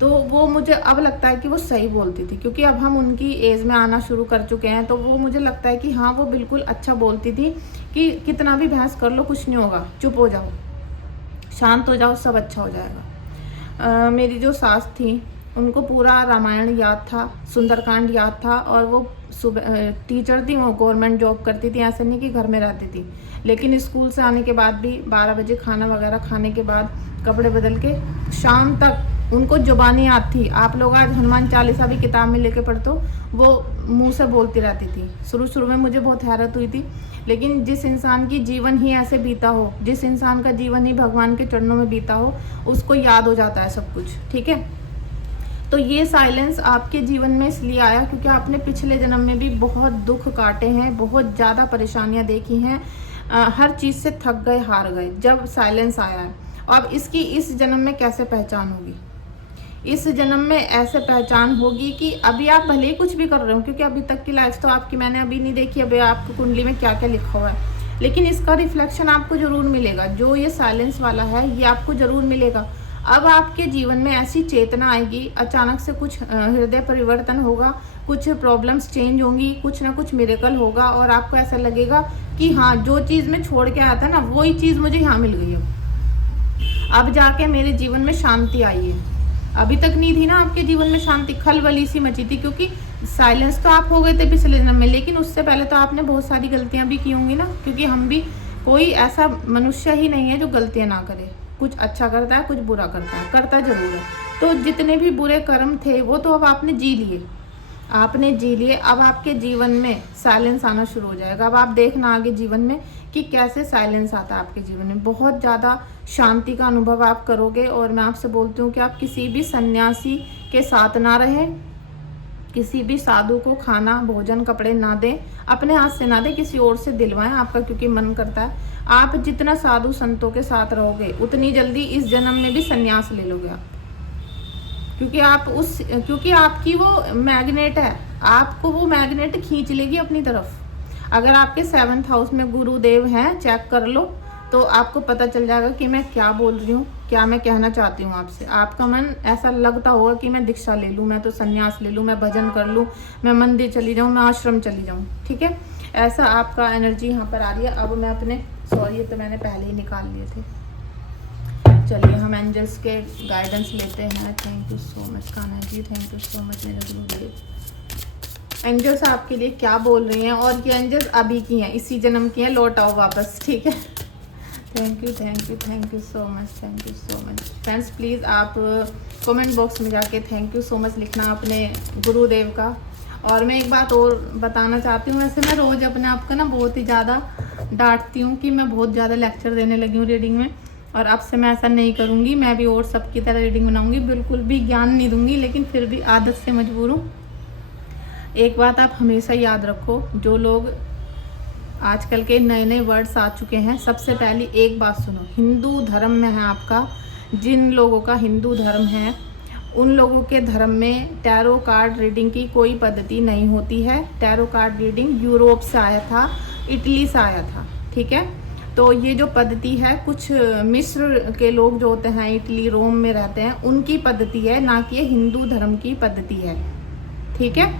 तो वो मुझे अब लगता है कि वो सही बोलती थी, क्योंकि अब हम उनकी एज में आना शुरू कर चुके हैं, तो वो मुझे लगता है कि हाँ, वो बिल्कुल अच्छा बोलती थी कि कितना भी बहस कर लो, कुछ नहीं होगा, चुप हो जाओ, शांत हो जाओ, सब अच्छा हो जाएगा। मेरी जो सास थी, उनको पूरा रामायण याद था, सुंदरकांड याद था, और वो सुबह टीचर थी, वो गवर्नमेंट जॉब करती थी, ऐसे नहीं कि घर में रहती थी। लेकिन स्कूल से आने के बाद भी 12 बजे खाना वगैरह खाने के बाद कपड़े बदल के शाम तक उनको जुबानी याद थी। आप लोग आज हनुमान चालीसा भी किताब में लेके पढ़ते हो, वो मुंह से बोलती रहती थी। शुरू में मुझे बहुत हैरत हुई थी, लेकिन जिस इंसान की जीवन ही ऐसे बीता हो, जिस इंसान का जीवन ही भगवान के चरणों में बीता हो, उसको याद हो जाता है सब कुछ। ठीक है, तो ये साइलेंस आपके जीवन में इसलिए आया क्योंकि आपने पिछले जन्म में भी बहुत दुख काटे हैं, बहुत ज़्यादा परेशानियां देखी हैं, हर चीज़ से थक गए, हार गए, जब साइलेंस आया है। अब इसकी इस जन्म में कैसे पहचान होगी? इस जन्म में ऐसे पहचान होगी कि अभी आप भले ही कुछ भी कर रहे हो, क्योंकि अभी तक की लाइफ तो आपकी मैंने अभी नहीं देखी, अभी आपकी कुंडली में क्या क्या लिखा हुआ है, लेकिन इसका रिफ्लेक्शन आपको ज़रूर मिलेगा। जो ये साइलेंस वाला है ये आपको ज़रूर मिलेगा। अब आपके जीवन में ऐसी चेतना आएगी, अचानक से कुछ हृदय परिवर्तन होगा, कुछ प्रॉब्लम्स चेंज होंगी, कुछ ना कुछ मिरेकल होगा और आपको ऐसा लगेगा कि हाँ, जो चीज़ मैं छोड़ के आया था ना, वही चीज़ मुझे यहाँ मिल गई है। अब जाके मेरे जीवन में शांति आई है। अभी तक नहीं थी ना आपके जीवन में शांति, खलबली सी मची थी, क्योंकि साइलेंस तो आप हो गए थे पिछले जन्म में, लेकिन उससे पहले तो आपने बहुत सारी गलतियां भी की होंगी ना, क्योंकि हम भी, कोई ऐसा मनुष्य ही नहीं है जो गलतियां ना करे। कुछ अच्छा करता है, कुछ बुरा करता है, करता जरूर है। तो जितने भी बुरे कर्म थे वो तो अब आपने जी लिए, आपने जी लिए। अब आपके जीवन में साइलेंस आना शुरू हो जाएगा। अब आप देखना आगे जीवन में कि कैसे साइलेंस आता है आपके जीवन में। बहुत ज़्यादा शांति का अनुभव आप करोगे। और मैं आपसे बोलती हूँ कि आप किसी भी सन्यासी के साथ ना रहें, किसी भी साधु को खाना, भोजन, कपड़े ना दें, अपने हाथ से ना दें, किसी और से दिलवाएं आपका, क्योंकि मन करता है। आप जितना साधु संतों के साथ रहोगे उतनी जल्दी इस जन्म में भी संन्यास ले लोगे आप, क्योंकि आपकी वो मैग्नेट है, आपको वो मैग्नेट खींच लेगी अपनी तरफ। अगर आपके 7th हाउस में गुरुदेव हैं, चेक कर लो, तो आपको पता चल जाएगा कि मैं क्या बोल रही हूँ, क्या मैं कहना चाहती हूँ आपसे। आपका मन ऐसा लगता होगा कि मैं दीक्षा ले लूँ, मैं तो संन्यास ले लूँ, मैं भजन कर लूँ, मैं मंदिर चली जाऊँ, मैं आश्रम चली जाऊँ। ठीक है, ऐसा आपका एनर्जी यहाँ पर आ रही है। अब मैं अपने, सॉरी ये तो मैंने पहले ही निकाल लिए थे। चलिए हम एंजल्स के गाइडेंस लेते हैं। Thank you so much Kanha ji, thank you so much मेरे गुरुदेव। एंजल्स आपके लिए क्या बोल रही हैं, और ये एंजल्स अभी की हैं, इसी जन्म की हैं, लौट आओ वापस। ठीक है, thank you thank you thank you so much, thank you so much. Friends please आप कमेंट बॉक्स में जाके थैंक यू सो मच लिखना अपने गुरुदेव का। और मैं एक बात और बताना चाहती हूँ, वैसे मैं रोज़ अपने आप का ना बहुत ही ज़्यादा डांटती हूँ कि मैं बहुत ज़्यादा लेक्चर देने लगी हूँ रीडिंग में, और अब से मैं ऐसा नहीं करूँगी। मैं भी और सबकी तरह रीडिंग बनाऊँगी, बिल्कुल भी ज्ञान नहीं दूँगी, लेकिन फिर भी आदत से मजबूर हूँ। एक बात आप हमेशा याद रखो, जो लोग आजकल के नए नए वर्ड्स आ चुके हैं, सबसे पहली एक बात सुनो, हिंदू धर्म में है आपका, जिन लोगों का हिंदू धर्म है उन लोगों के धर्म में टैरो कार्ड रीडिंग की कोई पद्धति नहीं होती है। टैरो कार्ड रीडिंग यूरोप से आया था, इटली से आया था। ठीक है, तो ये जो पद्धति है, कुछ मिस्र के लोग जो होते हैं, इटली रोम में रहते हैं, उनकी पद्धति है, ना कि हिंदू धर्म की पद्धति है। ठीक है,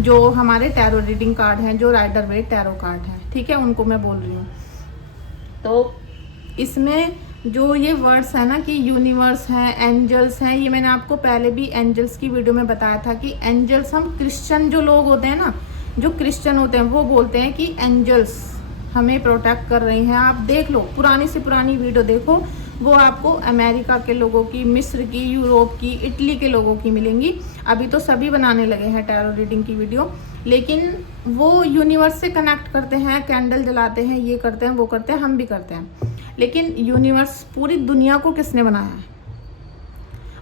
जो हमारे टैरो रीडिंग कार्ड हैं, जो राइडर वेट टैरो कार्ड हैं, ठीक है, उनको मैं बोल रही हूँ। तो इसमें जो ये वर्ड्स है ना कि यूनिवर्स हैं, एंजल्स हैं, ये मैंने आपको पहले भी एंजल्स की वीडियो में बताया था कि एंजल्स, हम क्रिश्चियन जो लोग होते हैं ना, जो क्रिश्चियन होते हैं, वो बोलते हैं कि एंजल्स हमें प्रोटेक्ट कर रही हैं। आप देख लो, पुरानी से पुरानी वीडियो देखो, वो आपको अमेरिका के लोगों की, मिस्र की, यूरोप की, इटली के लोगों की मिलेंगी। अभी तो सभी बनाने लगे हैं टैरो रीडिंग की वीडियो, लेकिन वो यूनिवर्स से कनेक्ट करते हैं, कैंडल जलाते हैं, ये करते हैं, वो करते हैं, हम भी करते हैं। लेकिन यूनिवर्स, पूरी दुनिया को किसने बनाया है?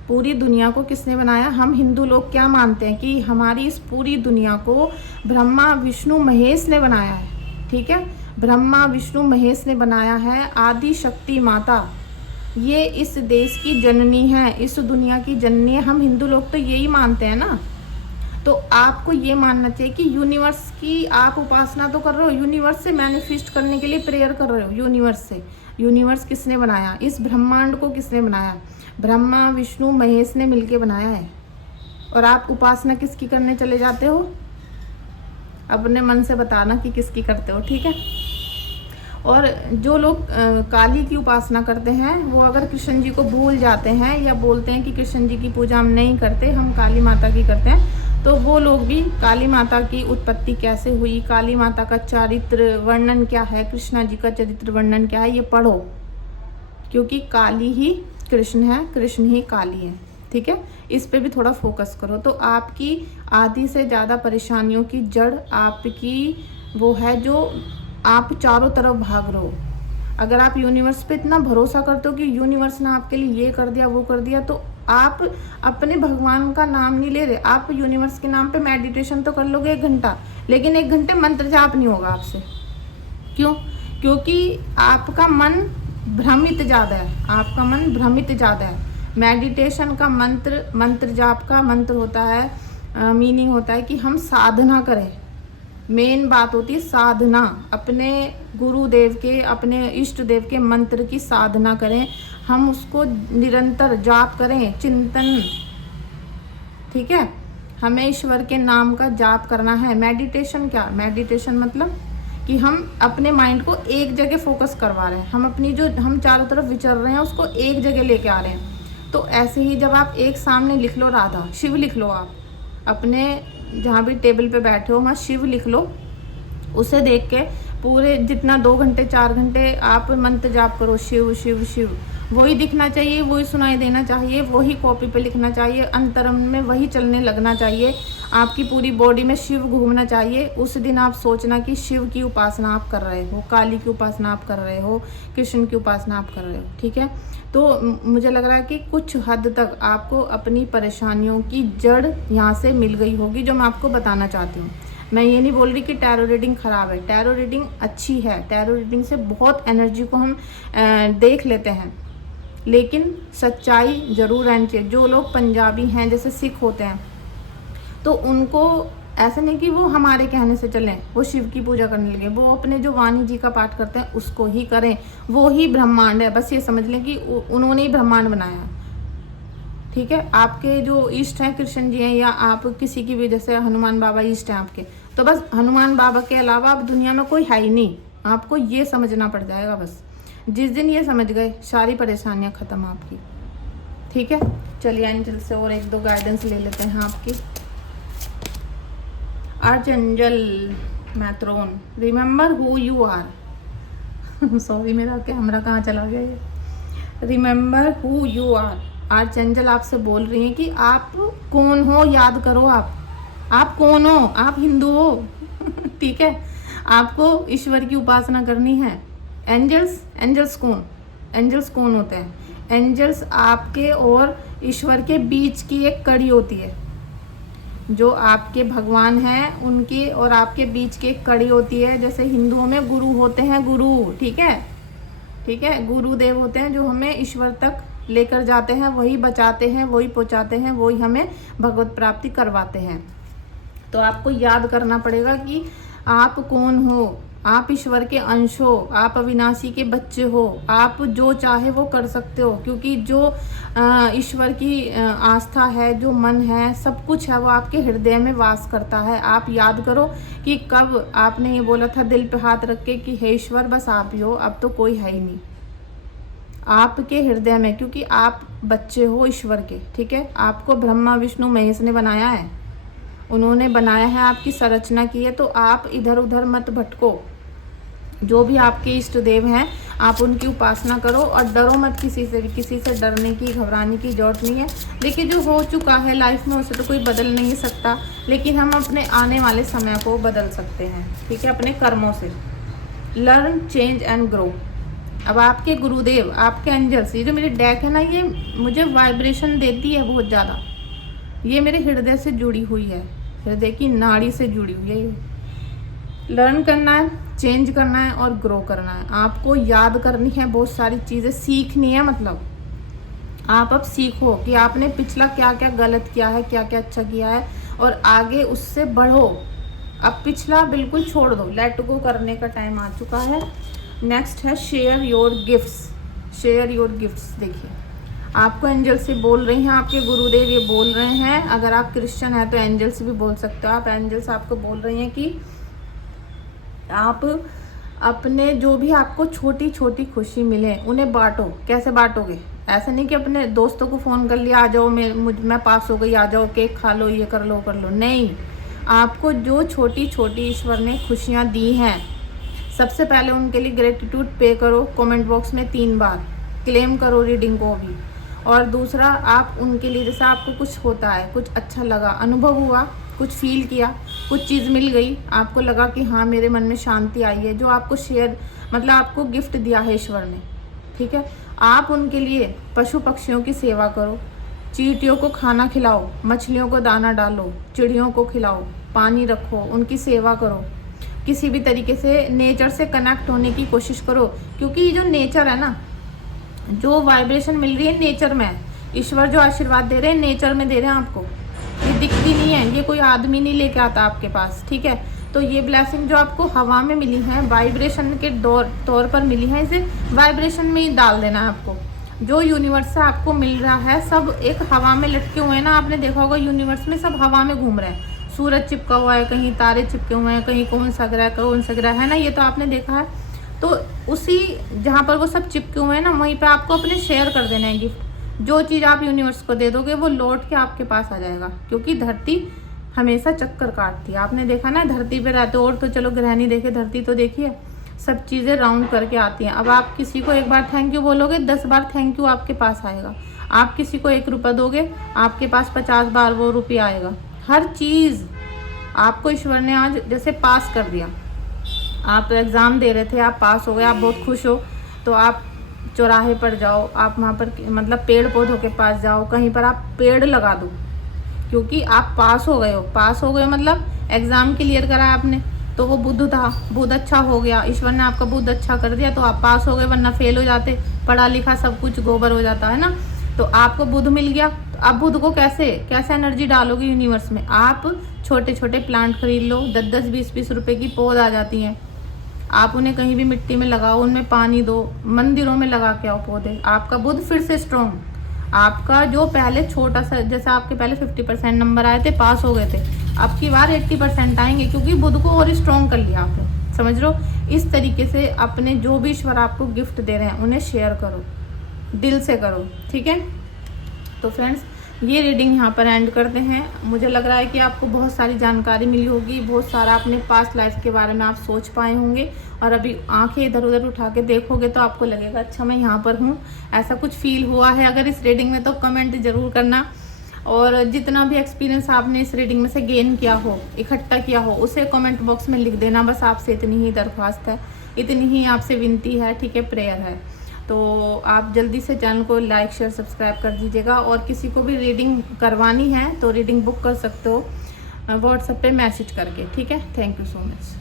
पूरी दुनिया को किसने बनाया? हम हिंदू लोग क्या मानते हैं कि हमारी इस पूरी दुनिया को ब्रह्मा विष्णु महेश ने बनाया है। ठीक है, ब्रह्मा विष्णु महेश ने बनाया है। आदि शक्ति माता ये इस देश की जननी है, इस दुनिया की जननी है। हम हिंदू लोग तो यही मानते हैं ना। तो आपको ये मानना चाहिए कि यूनिवर्स की आप उपासना तो कर रहे हो, यूनिवर्स से मैनिफेस्ट करने के लिए प्रेयर कर रहे हो यूनिवर्स से। यूनिवर्स किसने बनाया? इस ब्रह्मांड को किसने बनाया? ब्रह्मा विष्णु महेश ने मिलके बनाया है। और आप उपासना किसकी करने चले जाते हो? अपने मन से बताना कि किसकी करते हो। ठीक है, और जो लोग काली की उपासना करते हैं, वो अगर कृष्ण जी को भूल जाते हैं या बोलते हैं कि कृष्ण जी की पूजा हम नहीं करते, हम काली माता की करते हैं, तो वो लोग भी काली माता की उत्पत्ति कैसे हुई, काली माता का चरित्र वर्णन क्या है, कृष्णा जी का चरित्र वर्णन क्या है, ये पढ़ो। क्योंकि काली ही कृष्ण है, कृष्ण ही काली है। ठीक है, इस पे भी थोड़ा फोकस करो। तो आपकी आधी से ज़्यादा परेशानियों की जड़ आपकी वो है जो आप चारों तरफ भाग रहे हो। अगर आप यूनिवर्स पे इतना भरोसा करते हो कि यूनिवर्स ने आपके लिए ये कर दिया, वो कर दिया, तो आप अपने भगवान का नाम नहीं ले रहे। आप यूनिवर्स के नाम पे मेडिटेशन तो कर लोगे 1 घंटा, लेकिन 1 घंटे मंत्र जाप नहीं होगा आपसे। क्यों? क्योंकि आपका मन भ्रमित ज़्यादा है, आपका मन भ्रमित ज़्यादा है। मेडिटेशन का मंत्र जाप का मंत्र होता है, मीनिंग होता है कि हम साधना करें। मेन बात होती है साधना, अपने गुरुदेव के, अपने इष्ट देव के मंत्र की साधना करें, हम उसको निरंतर जाप करें, चिंतन, ठीक है। हमें ईश्वर के नाम का जाप करना है। मेडिटेशन क्या, मेडिटेशन मतलब कि हम अपने माइंड को एक जगह फोकस करवा रहे हैं, हम अपनी जो हम चारों तरफ विचर रहे हैं उसको एक जगह लेके आ रहे हैं। तो ऐसे ही जब आप एक सामने लिख लो राधा, शिव लिख लो, आप अपने जहाँ भी टेबल पे बैठे हो वहाँ शिव लिख लो, उसे देख के पूरे जितना 2 घंटे 4 घंटे आप मंत्र जाप करो, शिव शिव शिव, वही दिखना चाहिए, वही सुनाई देना चाहिए, वही कॉपी पे लिखना चाहिए, अंतरम में वही चलने लगना चाहिए, आपकी पूरी बॉडी में शिव घूमना चाहिए। उस दिन आप सोचना कि शिव की उपासना आप कर रहे हो, काली की उपासना आप कर रहे हो, कृष्ण की उपासना आप कर रहे हो, ठीक है। तो मुझे लग रहा है कि कुछ हद तक आपको अपनी परेशानियों की जड़ यहाँ से मिल गई होगी, जो मैं आपको बताना चाहती हूँ। मैं ये नहीं बोल रही कि टैरो रीडिंग ख़राब है, टैरो रीडिंग अच्छी है, टैरो रीडिंग से बहुत एनर्जी को हम देख लेते हैं, लेकिन सच्चाई ज़रूर रहनी चाहिए। जो लोग पंजाबी हैं, जैसे सिख होते हैं, तो उनको ऐसा नहीं कि वो हमारे कहने से चलें, वो शिव की पूजा करने लगे, वो अपने जो वाणी जी का पाठ करते हैं उसको ही करें, वो ही ब्रह्मांड है। बस ये समझ लें कि उन्होंने ही ब्रह्मांड बनाया, ठीक है। आपके जो इष्ट हैं कृष्ण जी हैं, या आप किसी की भी, जैसे हनुमान बाबा इष्ट हैं आपके, तो बस हनुमान बाबा के अलावा अब दुनिया में कोई है ही नहीं, आपको ये समझना पड़ जाएगा। बस जिस दिन ये समझ गए, सारी परेशानियां खत्म आपकी, ठीक है। चलिए एंजल से और 1-2 गाइडेंस ले लेते हैं आपकी। आर्चएंजल मैथ्रोन, remember who you are. Sorry, मेरा कैमरा कहाँ चला गया ये। Remember who you are, archangel आपसे बोल रही हैं कि आप कौन हो, याद करो आप कौन हो, आप हिंदू हो। ठीक है, आपको ईश्वर की उपासना करनी है। एंजल्स कौन होते हैं? एंजल्स आपके और ईश्वर के बीच की एक कड़ी होती है, जो आपके भगवान हैं उनकी और आपके बीच की एक कड़ी होती है। जैसे हिंदुओं में गुरु होते हैं, गुरु, ठीक है, गुरुदेव होते हैं जो हमें ईश्वर तक लेकर जाते हैं, वही बचाते हैं, वही पहुंचाते हैं, वही हमें भगवत प्राप्ति करवाते हैं। तो आपको याद करना पड़ेगा कि आप कौन हो, आप ईश्वर के अंश हो, आप अविनाशी के बच्चे हो, आप जो चाहे वो कर सकते हो, क्योंकि जो ईश्वर की आस्था है, जो मन है, सब कुछ है, वो आपके हृदय में वास करता है। आप याद करो कि कब आपने ये बोला था दिल पे हाथ रख के कि हे ईश्वर बस आप ही हो, अब तो कोई है ही नहीं आपके हृदय में, क्योंकि आप बच्चे हो ईश्वर के, ठीक है। आपको ब्रह्मा विष्णु महेश ने बनाया है, उन्होंने बनाया है, आपकी संरचना की है। तो आप इधर उधर मत भटको, जो भी आपके इष्ट देव हैं आप उनकी उपासना करो और डरो मत किसी से भी। किसी से डरने की, घबराने की जरूरत नहीं है। देखिए, जो हो चुका है लाइफ में उसे तो कोई बदल नहीं सकता, लेकिन हम अपने आने वाले समय को बदल सकते हैं, ठीक है, अपने कर्मों से। Learn, change and grow. अब आपके गुरुदेव, आपके एंजल्स, ये जो मेरी डेक है ना, ये मुझे वाइब्रेशन देती है बहुत ज़्यादा। ये मेरे हृदय से जुड़ी हुई है, हृदय की नाड़ी से जुड़ी हुई है। ये लर्न करना है, चेंज करना है और ग्रो करना है। आपको याद करनी है, बहुत सारी चीज़ें सीखनी है। मतलब आप अब सीखो कि आपने पिछला क्या क्या गलत किया है, क्या क्या अच्छा किया है, और आगे उससे बढ़ो। अब पिछला बिल्कुल छोड़ दो, लेट गो करने का टाइम आ चुका है। नेक्स्ट है share your gifts. Share your gifts. देखिए, आपको एंजल से बोल रही हैं, आपके गुरुदेव ये बोल रहे हैं। अगर आप क्रिश्चियन हैं तो एंजल से भी बोल सकते हो आप। एंजल्स आपको बोल रही हैं कि आप अपने जो भी आपको छोटी छोटी खुशी मिले उन्हें बांटो। कैसे बांटोगे? ऐसा नहीं कि अपने दोस्तों को फ़ोन कर लिया, आ जाओ, मैं पास हो गई, आ जाओ, केक खा लो, ये कर लो। नहीं, आपको जो छोटी छोटी ईश्वर ने खुशियाँ दी हैं, सबसे पहले उनके लिए ग्रेटिट्यूड पे करो। कमेंट बॉक्स में 3 बार क्लेम करो रीडिंग को भी। और दूसरा, आप उनके लिए, जैसा आपको कुछ होता है, कुछ अच्छा लगा, अनुभव हुआ, कुछ फील किया, कुछ चीज़ मिल गई, आपको लगा कि हाँ मेरे मन में शांति आई है, जो आपको शेयर, मतलब आपको गिफ्ट दिया है ईश्वर ने, ठीक है, आप उनके लिए पशु पक्षियों की सेवा करो। चींटियों को खाना खिलाओ, मछलियों को दाना डालो, चिड़ियों को खिलाओ, पानी रखो, उनकी सेवा करो। किसी भी तरीके से नेचर से कनेक्ट होने की कोशिश करो, क्योंकि ये जो नेचर है ना, जो वाइब्रेशन मिल रही है नेचर में, ईश्वर जो आशीर्वाद दे रहे हैं नेचर में दे रहे हैं आपको, ये दिखती नहीं है, ये कोई आदमी नहीं लेके आता आपके पास, ठीक है। तो ये ब्लेसिंग जो आपको हवा में मिली है, वाइब्रेशन के तौर पर मिली है, इसे वाइब्रेशन में ही डाल देना है आपको। जो यूनिवर्स से आपको मिल रहा है सब एक हवा में लटके हुए हैं ना, आपने देखा होगा यूनिवर्स में सब हवा में घूम रहे हैं, सूरज चिपका हुआ है, कहीं तारे चिपके हुए हैं, कहीं कौन सा ग्रह है ना, ये तो आपने देखा है। तो उसी जहाँ पर वो सब चिपके हुए हैं ना, वहीं पे आपको अपने शेयर कर देना है गिफ्ट। जो चीज़ आप यूनिवर्स को दे दोगे वो लौट के आपके पास आ जाएगा, क्योंकि धरती हमेशा चक्कर काटती है। आपने देखा ना धरती पे रहते, और तो चलो ग्रह नहीं देखे, धरती तो देखिए, सब चीज़ें राउंड करके आती हैं। अब आप किसी को एक बार थैंक यू बोलोगे, 10 बार थैंक यू आपके पास आएगा। आप किसी को 1 रुपया दोगे, आपके पास 50 बार वो रुपया आएगा। हर चीज़ आपको ईश्वर ने आज जैसे पास कर दिया। आप एग्ज़ाम दे रहे थे, आप पास हो गए, आप बहुत खुश हो, तो आप चौराहे पर जाओ, आप वहाँ पर मतलब पेड़ पौधों के पास जाओ, कहीं पर आप पेड़ लगा दो, क्योंकि आप पास हो गए हो। पास हो गए मतलब एग्ज़ाम क्लियर करा आपने, तो वो बुध था, बुध अच्छा हो गया, ईश्वर ने आपका बुध अच्छा कर दिया तो आप पास हो गए, वरना फेल हो जाते, पढ़ा लिखा सब कुछ गोबर हो जाता है ना। तो आपको बुध मिल गया, तो आप बुध को कैसे एनर्जी डालोगे यूनिवर्स में। आप छोटे छोटे प्लांट खरीद लो, 10-10, 20-20 रुपए की पौध आ जाती हैं, आप उन्हें कहीं भी मिट्टी में लगाओ, उनमें पानी दो, मंदिरों में लगा के आओ पौधे, आपका बुध फिर से स्ट्रॉन्ग। आपका जो पहले छोटा सा, जैसे आपके पहले 50% नंबर आए थे, पास हो गए थे, अब की बार 80% आएंगे, क्योंकि बुध को और स्ट्रॉन्ग कर लिया आपने, समझ लो। इस तरीके से अपने जो भी ईश्वर आपको गिफ्ट दे रहे हैं उन्हें शेयर करो, दिल से करो, ठीक है। तो फ्रेंड्स, ये रीडिंग यहाँ पर एंड करते हैं। मुझे लग रहा है कि आपको बहुत सारी जानकारी मिली होगी, बहुत सारा अपने पास्ट लाइफ के बारे में आप सोच पाए होंगे, और अभी आंखें इधर उधर उठा के देखोगे तो आपको लगेगा अच्छा मैं यहाँ पर हूँ, ऐसा कुछ फील हुआ है अगर इस रीडिंग में, तो कमेंट ज़रूर करना। और जितना भी एक्सपीरियंस आपने इस रीडिंग में से गेन किया हो, इकट्ठा किया हो, उसे कमेंट बॉक्स में लिख देना। बस आपसे इतनी ही दरख्वास्त है, इतनी ही आपसे विनती है, ठीक है, प्रेयर है। तो आप जल्दी से चैनल को लाइक शेयर सब्सक्राइब कर दीजिएगा, और किसी को भी रीडिंग करवानी है तो रीडिंग बुक कर सकते हो व्हाट्सएप पे मैसेज करके, ठीक है। Thank you so much.